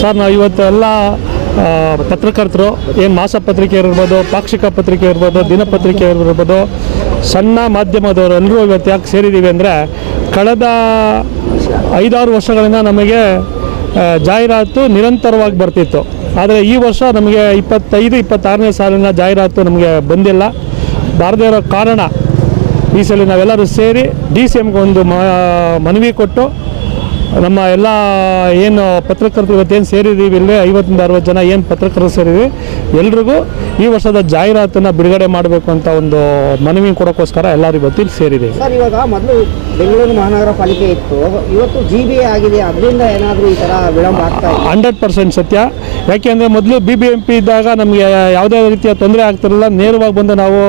Sir ನಾವು ಇವತ್ತು ಎಲ್ಲ ಆ, ಪತ್ರಕರ್ತರು ಏನು ಮಾಸಪತ್ರಿಕೆ ಇರ್ಬೋದು, ಪಾಕ್ಷಿಕ ಪತ್ರಿಕೆ ಇರ್ಬೋದು ದಿನಪತ್ರಿಕೆ ಇರ್ಬೋದು, ಸಣ್ಣ ಮಾಧ್ಯಮದವರು ಎಲ್ಲರೂ ಇವತ್ತು ಯಾಕೆ ಸೇರಿದ್ದೀವಿ ಅಂದರೆ ಕಳೆದ ಐದಾರು ವರ್ಷಗಳಿಂದ ನಮಗೆ ಜಾಹೀರಾತು ನಿರಂತರವಾಗಿ ಬರ್ತಿತ್ತು. ಆದರೆ ಈ ವರ್ಷ ನಮಗೆ ಇಪ್ಪತ್ತೈದು, ಇಪ್ಪತ್ತಾರನೇ ಸಾಲಿನ ಜಾಹೀರಾತು ನಮಗೆ ಬಂದಿಲ್ಲ. ಬಾರದೇ ಇರೋ ಕಾರಣ, ಈ ಸಲ ನಾವೆಲ್ಲರೂ ಸೇರಿ ಡಿ ಸಿ ಎಮ್ಗೆ ಒಂದು ಮನವಿ ಕೊಟ್ಟು ನಮ್ಮ ಎಲ್ಲ ಏನು ಪತ್ರಕರ್ತರು ಇವತ್ತೇನು ಸೇರಿದ್ದೀವಿ ಇಲ್ಲೇ ಐವತ್ತರಿಂದ ಅರವತ್ತು ಜನ ಏನು ಪತ್ರಕರ್ತರು ಸೇರಿದ್ವಿ? ಎಲ್ರಿಗೂ ಈ ವರ್ಷದ ಜಾಹೀರಾತನ್ನು ಬಿಡುಗಡೆ ಮಾಡಬೇಕು ಅಂತ ಒಂದು ಮನವಿ ಕೊಡೋಕ್ಕೋಸ್ಕರ ಎಲ್ಲರೂ ಇವತ್ತು ಇಲ್ಲಿ ಸೇರಿದ್ದೀವಿ ಸರ್ ಇವಾಗ ಮೊದಲು ಬೆಂಗಳೂರು ಮಹಾನಗರ ಪಾಲಿಕೆ ಇತ್ತು. ಇವತ್ತು ಜಿ ಬಿ ಆಗಿದೆ. ಅದರಿಂದ ಏನಾದರೂ ಈ ಥರ ವಿಳಂಬ ಆಗ್ತಾ ಇದೆ? ಹಂಡ್ರೆಡ್ ಪರ್ಸೆಂಟ್ ಸತ್ಯ. ಯಾಕೆಂದರೆ ಮೊದಲು ಬಿ ಬಿ ಎಂ ಪಿ ಇದ್ದಾಗ ನಮಗೆ ಯಾವುದೇ ರೀತಿಯ ತೊಂದರೆ ಆಗ್ತಿರಲಿಲ್ಲ. ನೇರವಾಗಿ ಬಂದು ನಾವು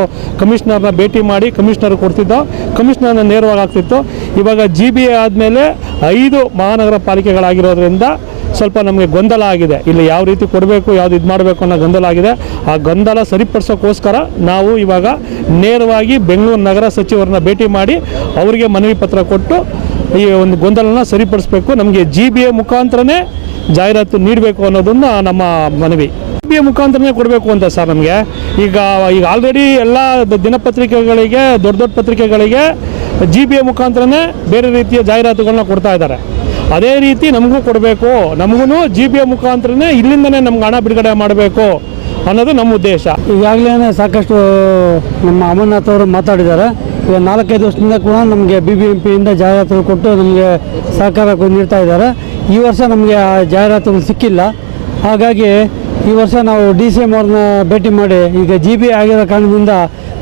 ಕಮಿಷನರ್ನ ಭೇಟಿ ಮಾಡಿ ಕಮಿಷನರ್ ಕೊಡ್ತಿದ್ದೋ ಕಮಿಷನರ್ನ ನೇರವಾಗಿ ಆಗ್ತಿತ್ತು ಇವಾಗ ಜಿ ಬಿ ಎ ಆದಮೇಲೆ ಐದು ಮಹಾನಗರ ಪಾಲಿಕೆಗಳಾಗಿರೋದ್ರಿಂದ ಸ್ವಲ್ಪ ನಮಗೆ ಗೊಂದಲ ಆಗಿದೆ. ಇಲ್ಲಿ ಯಾವ ರೀತಿ ಕೊಡಬೇಕು, ಯಾವ್ದು ಇದು ಮಾಡಬೇಕು ಅನ್ನೋ ಗೊಂದಲ ಆಗಿದೆ. ಆ ಗೊಂದಲ ಸರಿಪಡಿಸೋಕ್ಕೋಸ್ಕರ ನಾವು ಇವಾಗ ನೇರವಾಗಿ ಬೆಂಗಳೂರು ನಗರ ಸಚಿವರನ್ನ ಭೇಟಿ ಮಾಡಿ ಅವರಿಗೆ ಮನವಿ ಪತ್ರ ಕೊಟ್ಟು ಈ ಒಂದು ಗೊಂದಲನ ಸರಿಪಡಿಸಬೇಕು. ನಮಗೆ ಜಿ ಬಿ ಎ ಮುಖಾಂತರನೇ ಜಾಹೀರಾತು ನೀಡಬೇಕು ಅನ್ನೋದನ್ನು ನಮ್ಮ ಮನವಿ. ಬಿ ಮುಖಾಂತರನೇ ಕೊಡಬೇಕು ಅಂತ ಸರ್ ನಮಗೆ. ಈಗ ಈಗ ಆಲ್ರೆಡಿ ಎಲ್ಲ ದಿನಪತ್ರಿಕೆಗಳಿಗೆ, ದೊಡ್ಡ ದೊಡ್ಡ ಪತ್ರಿಕೆಗಳಿಗೆ ಜಿ ಬಿ ಎ ಮುಖಾಂತರನೇ ಬೇರೆ ರೀತಿಯ ಜಾಹೀರಾತುಗಳನ್ನ ಕೊಡ್ತಾ ಇದ್ದಾರೆ. ಅದೇ ರೀತಿ ನಮಗೂ ಕೊಡಬೇಕು. ನಮಗೂ ಜಿ ಪಿ ಎ ಮುಖಾಂತರನೇ ಇಲ್ಲಿಂದನೇ ನಮ್ಗೆ ಹಣ ಬಿಡುಗಡೆ ಮಾಡಬೇಕು ಅನ್ನೋದು ನಮ್ಮ ಉದ್ದೇಶ. ಈಗಾಗಲೇ ಸಾಕಷ್ಟು ನಮ್ಮ ಅಮರ್ನಾಥ್ ಅವರು ಮಾತಾಡಿದ್ದಾರೆ. ಈಗ ನಾಲ್ಕೈದು ವರ್ಷದಿಂದ ಕೂಡ ನಮಗೆ ಬಿ ಬಿ ಎಂ ಪಿಯಿಂದ ಜಾಹೀರಾತುಗಳು ಕೊಟ್ಟು ನಮಗೆ ಸಹಕಾರ ನೀಡ್ತಾ ಇದ್ದಾರೆ. ಈ ವರ್ಷ ನಮಗೆ ಆ ಜಾಹೀರಾತುಗಳು ಸಿಕ್ಕಿಲ್ಲ. ಹಾಗಾಗಿ ಈ ವರ್ಷ ನಾವು ಡಿ ಸಿ ಎಂ ಅವ್ರನ್ನ ಭೇಟಿ ಮಾಡಿ, ಈಗ ಜಿ ಬಿ ಆಗಿರೋ ಕಾರಣದಿಂದ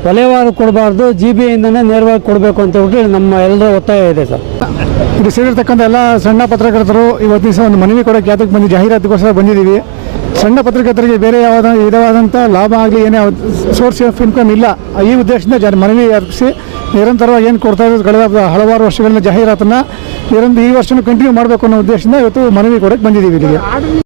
ವಲಯವಾರು ಕೊಡಬಾರ್ದು, ಜಿ ಬಿ ಇಂದನೇ ನೇರವಾಗಿ ಕೊಡಬೇಕು ಅಂತ ಹೇಳ್ಬಿಟ್ಟು ನಮ್ಮ ಎಲ್ಲರ ಒತ್ತಾಯ ಇದೆ ಸರ್. ಇದು ಸೇರಿರ್ತಕ್ಕಂಥ ಎಲ್ಲ ಸಣ್ಣ ಪತ್ರಕರ್ತರು ಇವತ್ತು ದಿವಸ ಒಂದು ಮನವಿ ಕೊಡೋಕೆ ಯಾತಕ್ಕೆ ಬಂದು ಜಾಹೀರಾತಿಗೋಸ್ಕರ ಬಂದಿದ್ದೀವಿ. ಸಣ್ಣ ಪತ್ರಕರ್ತರಿಗೆ ಬೇರೆ ಯಾವುದ ವಿಧವಾದಂಥ ಲಾಭ ಆಗಲಿ, ಏನೇ ಸೋರ್ಸ್ ಆಫ್ ಇನ್ಕಮ್ ಇಲ್ಲ. ಈ ಉದ್ದೇಶದಿಂದ ಜನ ಮನವಿ ಅರ್ಪಿಸಿ ನಿರಂತರವಾಗಿ ಏನು ಕೊಡ್ತಾ ಇರೋದು, ಕಳೆದ ಹಲವಾರು ವರ್ಷಗಳಿಂದ ಜಾಹೀರಾತನ್ನು ನಿರಂತರ ಈ ವರ್ಷನೂ ಕಂಟಿನ್ಯೂ ಮಾಡಬೇಕು ಅನ್ನೋ ಉದ್ದೇಶದಿಂದ ಇವತ್ತು ಮನವಿ ಕೊಡೋಕ್ಕೆ ಬಂದಿದ್ದೀವಿ ಇಲ್ಲಿಗೆ.